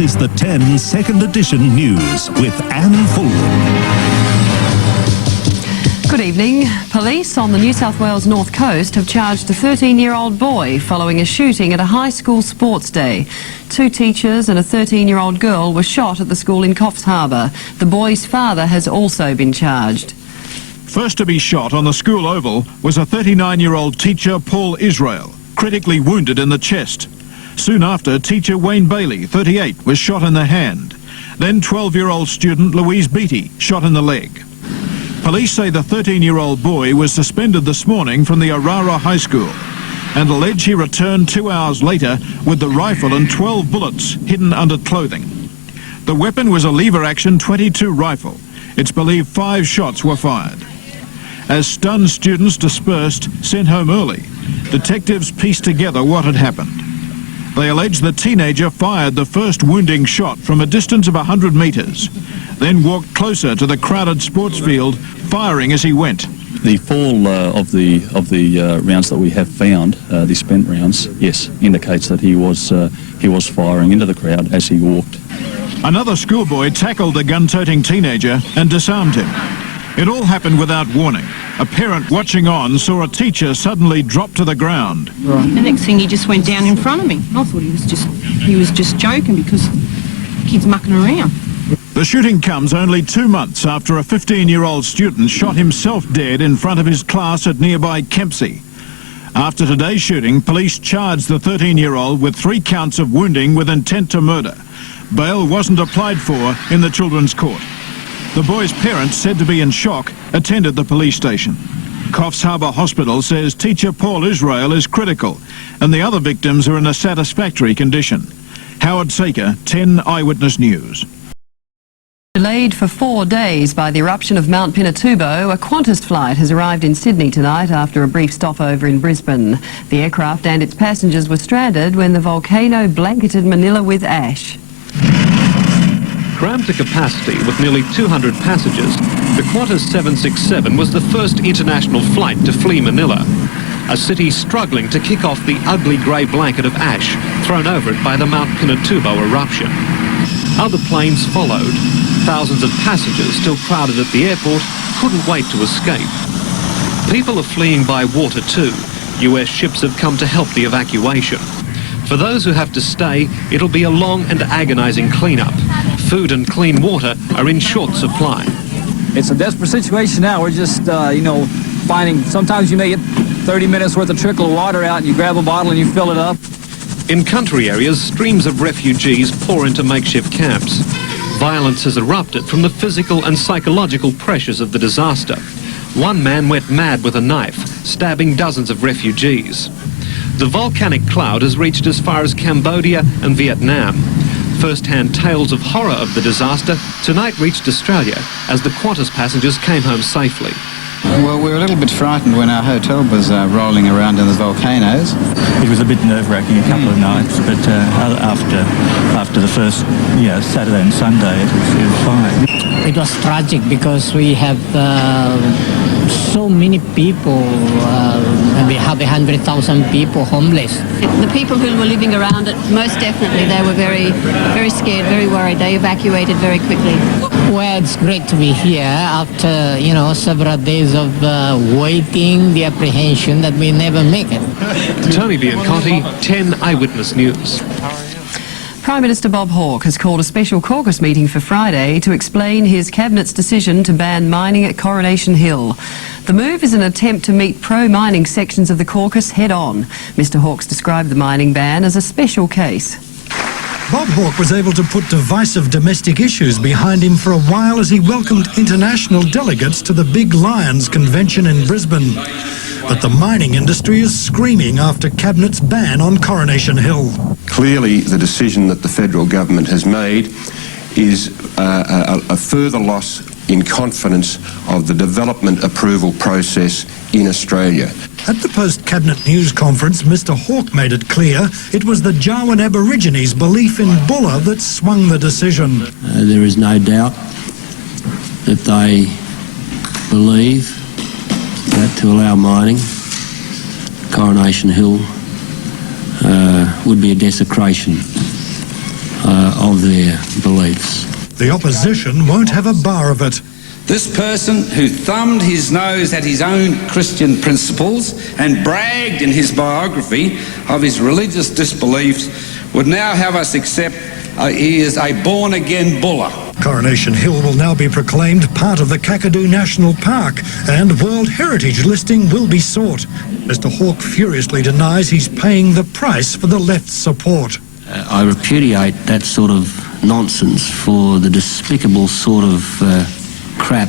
This is the 10 Second Edition News with Anne Fulham. Good evening. Police on the New South Wales North Coast have charged a 13-year-old boy following a shooting at a high school sports day. 2 teachers and a 13-year-old girl were shot at the school in Coffs Harbour. The boy's father has also been charged. First to be shot on the school oval was a 39-year-old teacher, Paul Israel, critically wounded in the chest. Soon after, teacher Wayne Bailey, 38, was shot in the hand. Then 12-year-old student Louise Beattie, shot in the leg. Police say the 13-year-old boy was suspended this morning from the Orara High School and allege he returned 2 hours later with the rifle and 12 bullets hidden under clothing. The weapon was a lever-action .22 rifle. It's believed 5 shots were fired. As stunned students dispersed, sent home early, detectives pieced together what had happened. They allege the teenager fired the first wounding shot from a distance of 100 metres, then walked closer to the crowded sports field, firing as he went. The fall of the rounds that we have found, the spent rounds, yes, indicates that he was firing into the crowd as he walked. Another schoolboy tackled the gun-toting teenager and disarmed him. It all happened without warning. A parent watching on saw a teacher suddenly drop to the ground. The next thing, he just went down in front of me. I thought he was just joking because the kid's mucking around. The shooting comes only 2 months after a 15-year-old student shot himself dead in front of his class at nearby Kempsey. After today's shooting, police charged the 13-year-old with 3 counts of wounding with intent to murder. Bail wasn't applied for in the children's court. The boy's parents, said to be in shock, attended the police station. Coffs Harbour Hospital says teacher Paul Israel is critical and the other victims are in a satisfactory condition. Howard Saker, 10 Eyewitness News. Delayed for 4 days by the eruption of Mount Pinatubo, a Qantas flight has arrived in Sydney tonight after a brief stopover in Brisbane. The aircraft and its passengers were stranded when the volcano blanketed Manila with ash. Crammed to capacity with nearly 200 passengers, the Qantas 767 was the first international flight to flee Manila, a city struggling to kick off the ugly grey blanket of ash thrown over it by the Mount Pinatubo eruption. Other planes followed. Thousands of passengers still crowded at the airport couldn't wait to escape. People are fleeing by water too. US ships have come to help the evacuation. For those who have to stay, it'll be a long and agonising clean-up. Food and clean water are in short supply. It's a desperate situation now. We're just, finding, sometimes you may get 30 minutes worth of trickle of water out and you grab a bottle and you fill it up. In country areas, streams of refugees pour into makeshift camps. Violence has erupted from the physical and psychological pressures of the disaster. One man went mad with a knife, stabbing dozens of refugees. The volcanic cloud has reached as far as Cambodia and Vietnam. First-hand tales of horror of the disaster tonight reached Australia as the Qantas passengers came home safely. Well, we were a little bit frightened when our hotel was rolling around in the volcanoes. It was a bit nerve-wracking a couple of nights, but after the first, Saturday and Sunday, it was fine. It was tragic because we have so many people, we have 100,000 people homeless. The people who were living around it, most definitely, they were very, very scared, very worried. They evacuated very quickly. Well, it's great to be here after, several days of waiting, the apprehension that we never make it. Tony Biancotti, 10 Eyewitness News. Prime Minister Bob Hawke has called a special caucus meeting for Friday to explain his Cabinet's decision to ban mining at Coronation Hill. The move is an attempt to meet pro-mining sections of the caucus head-on. Mr Hawke's described the mining ban as a special case. Bob Hawke was able to put divisive domestic issues behind him for a while as he welcomed international delegates to the Big Lions Convention in Brisbane. But the mining industry is screaming after Cabinet's ban on Coronation Hill. Clearly, the decision that the federal government has made is a further loss in confidence of the development approval process in Australia. At the post-Cabinet news conference, Mr Hawke made it clear it was the Jawoyn Aborigines' belief in Bulla that swung the decision. There is no doubt that they believe that to allow mining, Coronation Hill would be a desecration of their beliefs. The opposition won't have a bar of it. This person who thumbed his nose at his own Christian principles and bragged in his biography of his religious disbeliefs would now have us accept he is a born-again buller. Coronation Hill will now be proclaimed part of the Kakadu National Park, and World Heritage listing will be sought. Mr Hawke furiously denies he's paying the price for the left's support. I repudiate that sort of nonsense for the despicable sort of crap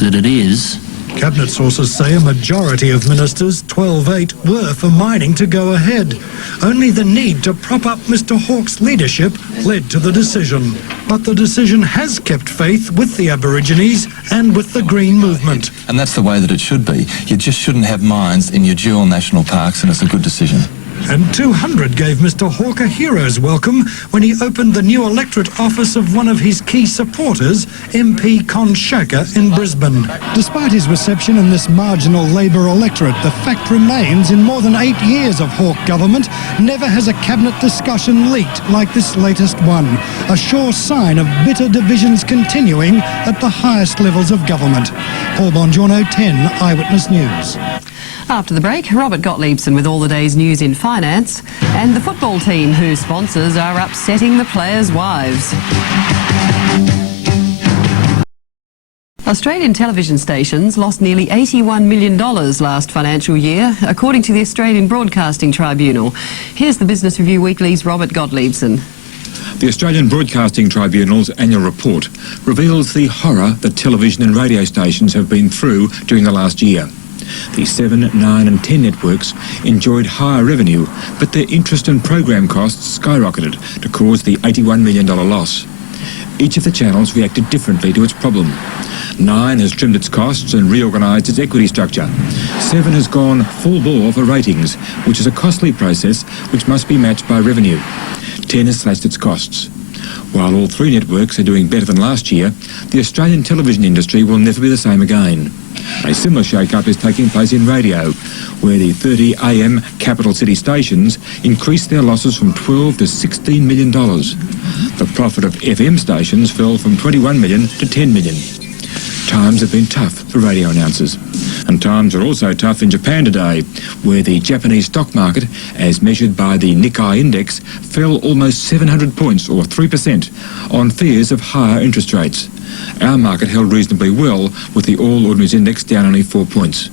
that it is. Cabinet sources say a majority of ministers, 12-8, were for mining to go ahead. Only the need to prop up Mr Hawke's leadership led to the decision. But the decision has kept faith with the Aborigines and with the Green movement. And that's the way that it should be. You just shouldn't have mines in your dual national parks, and it's a good decision. And 200 gave Mr Hawke a hero's welcome when he opened the new electorate office of one of his key supporters, MP Con Shaka in Brisbane. Despite his reception in this marginal Labor electorate, the fact remains in more than 8 years of Hawke government, never has a cabinet discussion leaked like this latest one. A sure sign of bitter divisions continuing at the highest levels of government. Paul Bongiorno, 10 Eyewitness News. After the break, Robert Gottliebson with all the day's news in finance, and the football team whose sponsors are upsetting the players' wives. Australian television stations lost nearly $81 million last financial year, according to the Australian Broadcasting Tribunal. Here's the Business Review Weekly's Robert Gottliebson. The Australian Broadcasting Tribunal's annual report reveals the horror that television and radio stations have been through during the last year. The 7, 9 and 10 networks enjoyed higher revenue, but their interest and program costs skyrocketed to cause the $81 million loss. Each of the channels reacted differently to its problem. 9 has trimmed its costs and reorganised its equity structure. 7 has gone full bore for ratings, which is a costly process which must be matched by revenue. 10 has slashed its costs. While all 3 networks are doing better than last year, the Australian television industry will never be the same again. A similar shake-up is taking place in radio, where the 30 AM capital city stations increased their losses from $12 to $16 million. The profit of FM stations fell from $21 million to $10 million. Times have been tough for radio announcers. And times are also tough in Japan today, where the Japanese stock market, as measured by the Nikkei index, fell almost 700 points, or 3%, on fears of higher interest rates. Our market held reasonably well, with the All Ordinaries Index down only 4 points.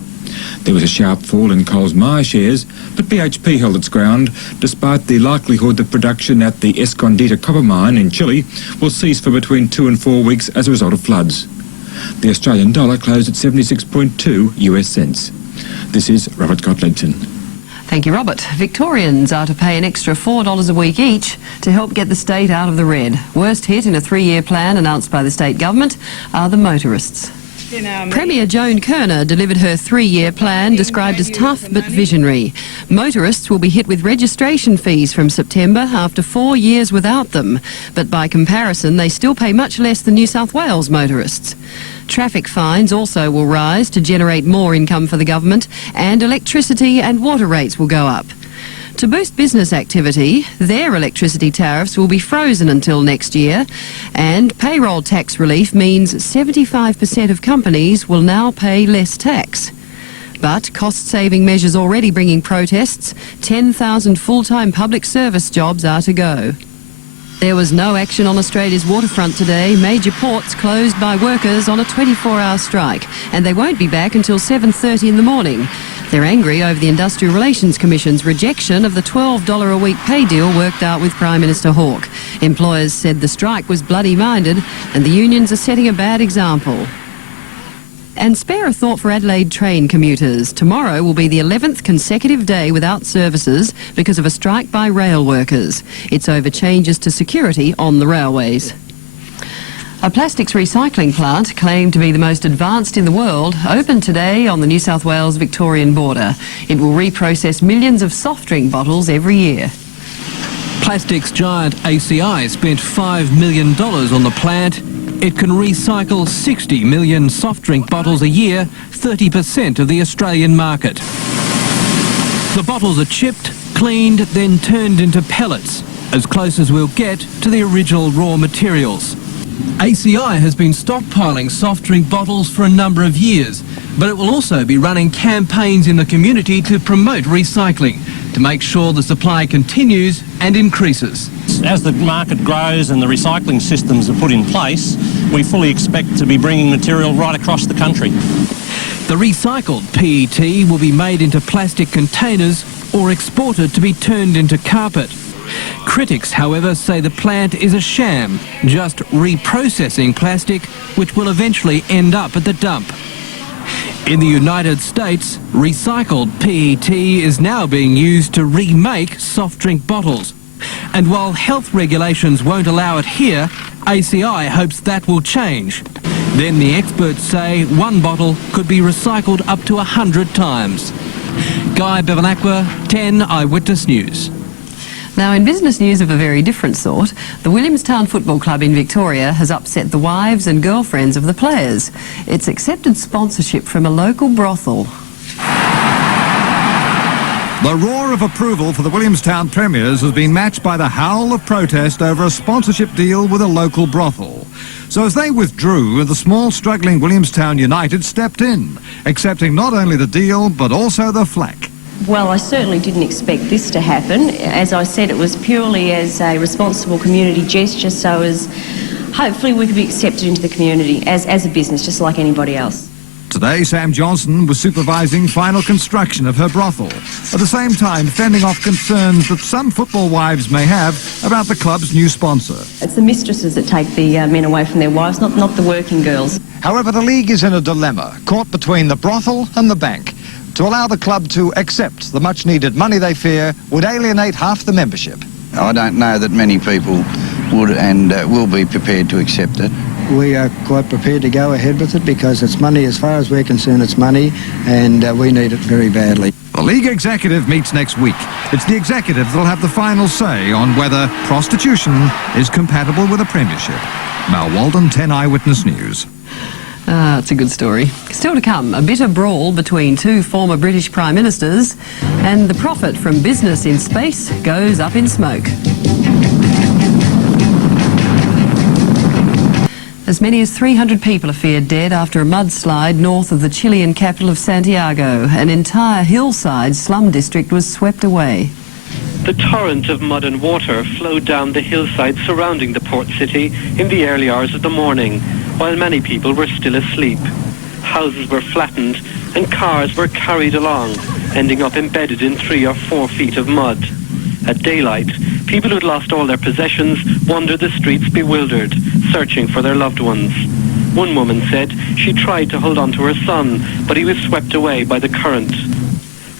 There was a sharp fall in Coles Myer shares, but BHP held its ground, despite the likelihood that production at the Escondida copper mine in Chile will cease for between 2 and 4 weeks as a result of floods. The Australian dollar closed at 76.2 US cents. This is Robert Gottliebson. Thank you, Robert. Victorians are to pay an extra $4 a week each to help get the state out of the red. Worst hit in a 3-year plan announced by the state government are the motorists. Premier Joan Kirner delivered her 3-year plan, described as tough but visionary. Motorists will be hit with registration fees from September after 4 years without them, but by comparison they still pay much less than New South Wales motorists. Traffic fines also will rise to generate more income for the government, and electricity and water rates will go up. To boost business activity, their electricity tariffs will be frozen until next year, and payroll tax relief means 75% of companies will now pay less tax. But cost-saving measures already bringing protests. 10,000 full-time public service jobs are to go. There was no action on Australia's waterfront today. Major ports closed by workers on a 24-hour strike, and they won't be back until 7:30 in the morning. They're angry over the Industrial Relations Commission's rejection of the $12 a week pay deal worked out with Prime Minister Hawke. Employers said the strike was bloody-minded, and the unions are setting a bad example. And spare a thought for Adelaide train commuters. Tomorrow will be the 11th consecutive day without services because of a strike by rail workers. It's over changes to security on the railways. A plastics recycling plant, claimed to be the most advanced in the world, opened today on the New South Wales-Victorian border. It will reprocess millions of soft drink bottles every year. Plastics giant ACI spent $5 million on the plant. It can recycle 60 million soft drink bottles a year, 30% of the Australian market. The bottles are chipped, cleaned, then turned into pellets, as close as we'll get to the original raw materials. ACI has been stockpiling soft drink bottles for a number of years, but it will also be running campaigns in the community to promote recycling, to make sure the supply continues and increases. As the market grows and the recycling systems are put in place, we fully expect to be bringing material right across the country. The recycled PET will be made into plastic containers or exported to be turned into carpet. Critics, however, say the plant is a sham, just reprocessing plastic, which will eventually end up at the dump. In the United States, recycled PET is now being used to remake soft drink bottles. And while health regulations won't allow it here, ACI hopes that will change. Then the experts say one bottle could be recycled up to 100 times. Guy Bevilacqua, 10 Eyewitness News. Now, in business news of a very different sort, the Williamstown Football Club in Victoria has upset the wives and girlfriends of the players. It's accepted sponsorship from a local brothel. The roar of approval for the Williamstown Premiers has been matched by the howl of protest over a sponsorship deal with a local brothel. So as they withdrew, the small struggling Williamstown United stepped in, accepting not only the deal but also the flack. Well, I certainly didn't expect this to happen. As I said, it was purely as a responsible community gesture, so as hopefully we could be accepted into the community as a business, just like anybody else. Today, Sam Johnson was supervising final construction of her brothel, at the same time fending off concerns that some football wives may have about the club's new sponsor. It's the mistresses that take the men away from their wives, not the working girls. However, the league is in a dilemma, caught between the brothel and the bank. To allow the club to accept the much-needed money, they fear, would alienate half the membership. I don't know that many people would and will be prepared to accept it. We are quite prepared to go ahead with it because it's money. As far as we're concerned, it's money, and we need it very badly. The league executive meets next week. It's the executive that'll have the final say on whether prostitution is compatible with a premiership. Mal Walden, 10 Eyewitness News. It's a good story. Still to come, a bitter brawl between two former British Prime Ministers, and the profit from business in space goes up in smoke. As many as 300 people are feared dead after a mudslide north of the Chilean capital of Santiago. An entire hillside slum district was swept away. The torrent of mud and water flowed down the hillside surrounding the port city in the early hours of the morning, while many people were still asleep. Houses were flattened and cars were carried along, ending up embedded in 3 or 4 feet of mud. At daylight, people who'd lost all their possessions wandered the streets bewildered, searching for their loved ones. One woman said she tried to hold on to her son, but he was swept away by the current.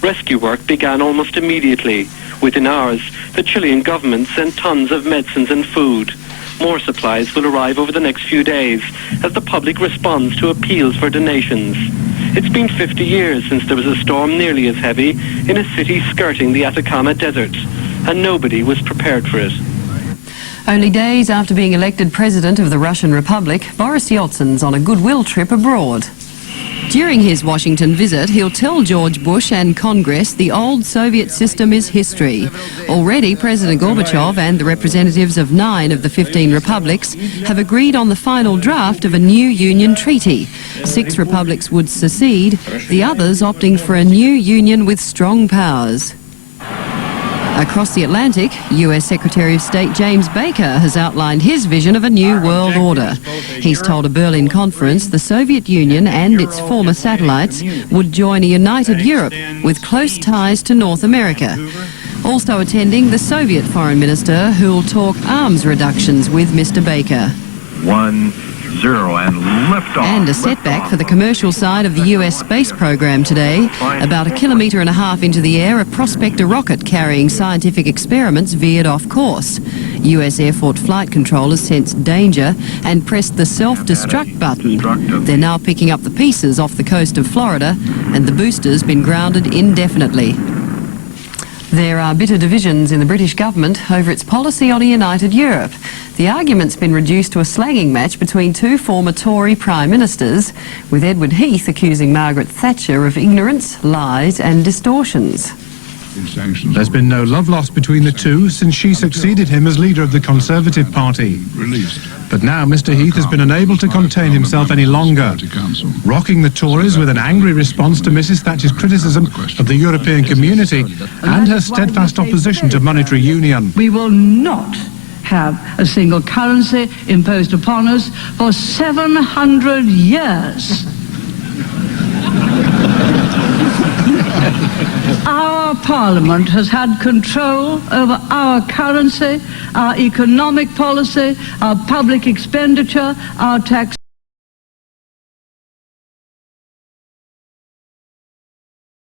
Rescue work began almost immediately. Within hours, the Chilean government sent tons of medicines and food. More supplies will arrive over the next few days as the public responds to appeals for donations. It's been 50 years since there was a storm nearly as heavy in a city skirting the Atacama Desert, and nobody was prepared for it. Only days after being elected president of the Russian Republic, Boris Yeltsin's on a goodwill trip abroad. During his Washington visit, he'll tell George Bush and Congress the old Soviet system is history. Already, President Gorbachev and the representatives of 9 of the 15 republics have agreed on the final draft of a new union treaty. 6 republics would secede, the others opting for a new union with strong powers. Across the Atlantic, US Secretary of State James Baker has outlined his vision of a new world order. He's told a Berlin conference the Soviet Union and its former satellites would join a united Europe with close ties to North America. Also attending, the Soviet foreign minister, who'll talk arms reductions with Mr. Baker. 1-0 and lift off. And a setback for the commercial side of the US space program today. About 1.5 kilometres into the air, a Prospector rocket carrying scientific experiments veered off course. US Air Force flight controllers sensed danger and pressed the self-destruct button. They're now picking up the pieces off the coast of Florida, and the booster's been grounded indefinitely. There are bitter divisions in the British government over its policy on a united Europe. The argument's been reduced to a slagging match between 2 former Tory Prime Ministers, with Edward Heath accusing Margaret Thatcher of ignorance, lies and distortions. There's been no love lost between the two since she succeeded him as leader of the Conservative Party. But now Mr Heath has been unable to contain himself any longer, rocking the Tories with an angry response to Mrs Thatcher's criticism of the European community and her steadfast opposition to monetary union. We will not have a single currency imposed upon us for 700 years. Our Parliament has had control over our currency, our economic policy, our public expenditure, our tax.